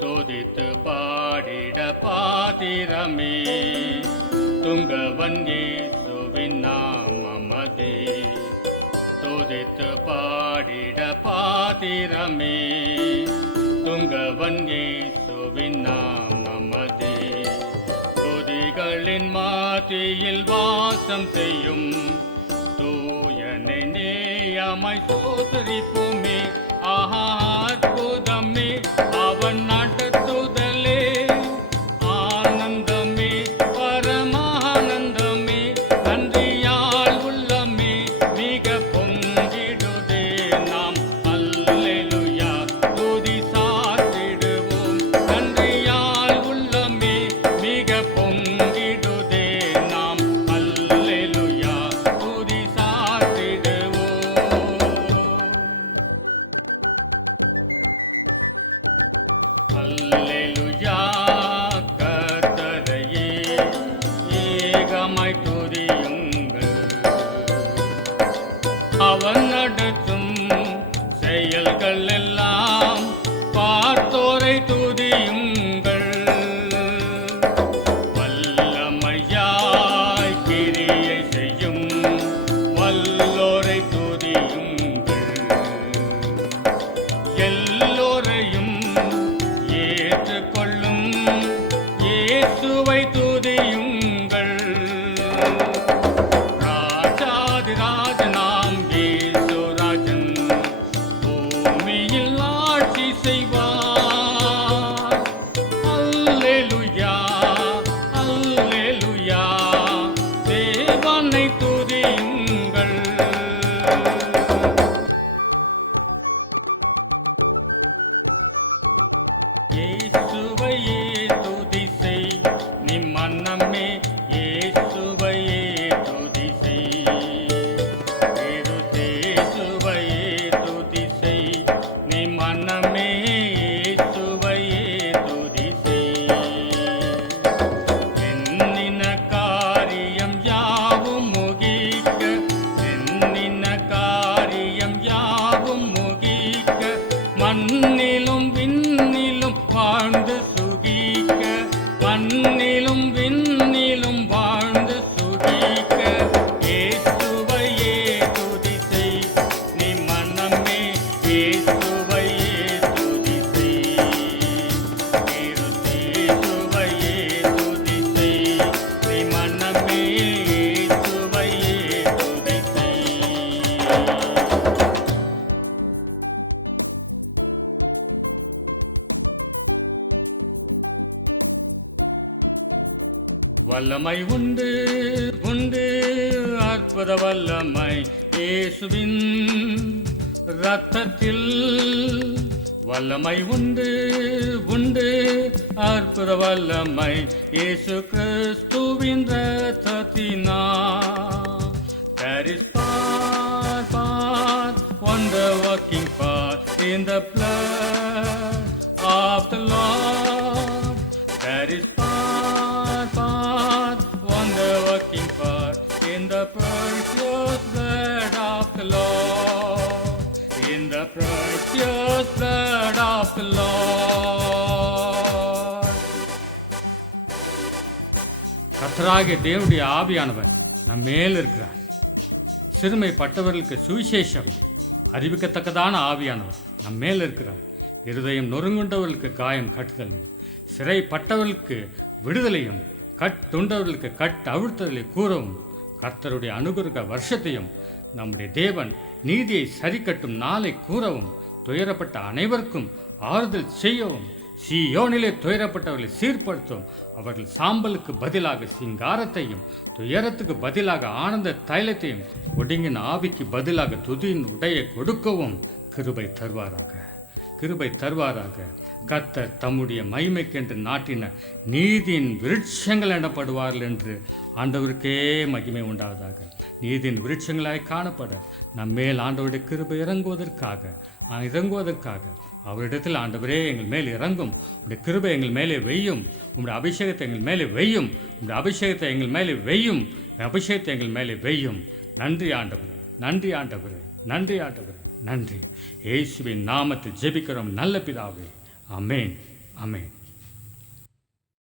துதித்து பாடிட பாத்திரமே துங்கவன் இயேசுவின் நாமமதே. துதித்து பாடிட பாத்திரமே துங்கவன் இயேசுவின் நாமமதே. துதிகளின் மாத்தியில் வாசம் செய்யும் தூயனை நேயமாய் சோதரிப்புமே. ஆஹா அற்புதமே அவன் நடத்துதலே, ஆனந்தமே பரமானந்தமே. நன்றியால் உள்ளமே மிக பொங்கிடுதே. நாம் அல்லேலூயா துதி சாத்திடுவோம். நன்றியால் உள்ளமே மிக பொங்கிடுதே. நாம் அல்லேலூயா துதி சாத்திடுவோம். அல்லேலூயா கர்த்தரையே ஏகமாய் துதியுங்கள். அவன் நடத்தும் செயல்கள் எல்லாம் பார்த்தோரை துதியுங்கள். வல்லமையாய் கிரியை செய்யும் வல்லோரை துதியுங்கள். எல்லோரையும் ஏற்றுக்கொள்ளும் இயேசுவை துதியுங்கள். ராஜாதிராஜனாம் இயேசுராஜன் பூமியில் ஆட்சி செய்வார். அல்லேலூயா அல்லேலூயா தேவனை துதியுங்கள். இயேசுவையே துதி செய் நீ மனமே. இயேசுவையே துதி செய். இயேசுவையே துதி செய் நீ மனமே. இயேசுவையே துதி செய். எண்ணின காரியம் யாவும் முகிக்க. எண்ணின காரியம் யாவும் முகிக்க. மண்ணிலும் விண்ணிலும் வாழ்ந்து சுகிக்க. மண்ணிலும் விண்ணிலும் வாழ்ந்து சுகிக்க. இயேசுவையே துதி செய் நீ மனமே. இயேசுவையே துதி செய். இயேசுவையே துதி செய் நீ மனமே. இயேசுவையே துதி செய். வல்லமை உண்டு உண்டு அற்புத வல்லமை இயேசுவின் இரத்தத்தில். வல்லமை உண்டு உண்டு அற்புத வல்லமை இயேசு கிறிஸ்துவின் இரத்தத்தினால். There is power, wonder working power in the blood of the Lord. There is power, wonder working power in the precious blood of the Lord. In the precious blood of the Lord. கர்த்தராகிய தேவனுடைய ஆவியானவர் நம் மேல் இருக்கிறார். சிறுமைப்பட்டவர்களுக்கு சுவிசேஷம் அறிவிக்கத்தக்கதான ஆவியானவர் நம் மேல் இருக்கிறார். இருதயம் நொறுங்குண்டவர்களுக்கு காயம் கட்டுதலையும், சிறைப்பட்டவர்களுக்கு விடுதலையும், கட்டுண்டவர்களுக்கு கட் அவிழ்த்தலை கூறவும், கர்த்தருடைய அனுகிரக வருஷத்தையும், நம்முடைய தேவன் நீதியை சரிக்கட்டும் நாளை கூறவும், துயரப்பட்ட அனைவருக்கும் ஆறுதல் செய்யவும், சீயோனிலே துயரப்பட்டவர்களை சீர்படுத்தவும், அவர்கள் சாம்பலுக்கு பதிலாக சிங்காரத்தையும், துயரத்துக்கு பதிலாக ஆனந்த தைலத்தையும், ஒடுங்கின ஆவிக்கு பதிலாக துதியின் உடையை கொடுக்கவும் கிருபை தருவாராக. கிருபை தருவாராக. கர்த்தர் தம்முடைய மகிமைக்கென்று நாட்டின நீதியின் விருட்சங்கள் எனப்படுவார்கள் என்று ஆண்டவருக்கே மகிமை உண்டாவதாக. நீதியின் விருட்சங்களாய் காணப்பட நம்மேல் ஆண்டவருடைய கிருபை இறங்குவதற்காக அவரிடத்தில் ஆண்டவரே எங்கள் மேல் இறங்கும், உடைய கிருபை எங்கள் மேலே வெய்யும், உங்களுடைய அபிஷேகத்தை எங்கள் மேலே வெய்யும், உங்களுடைய அபிஷேகத்தை எங்கள் மேலே வெய்யும், அபிஷேகத்தை எங்கள் மேலே வெய்யும். நன்றி ஆண்டவரே, நன்றி ஆண்டவரே, நன்றி ஆண்டவரே, நன்றி. இயேசுவின் நாமத்தில் ஜெபிக்கிறோம் நல்ல பிதாவே. ஆமென். ஆமென்.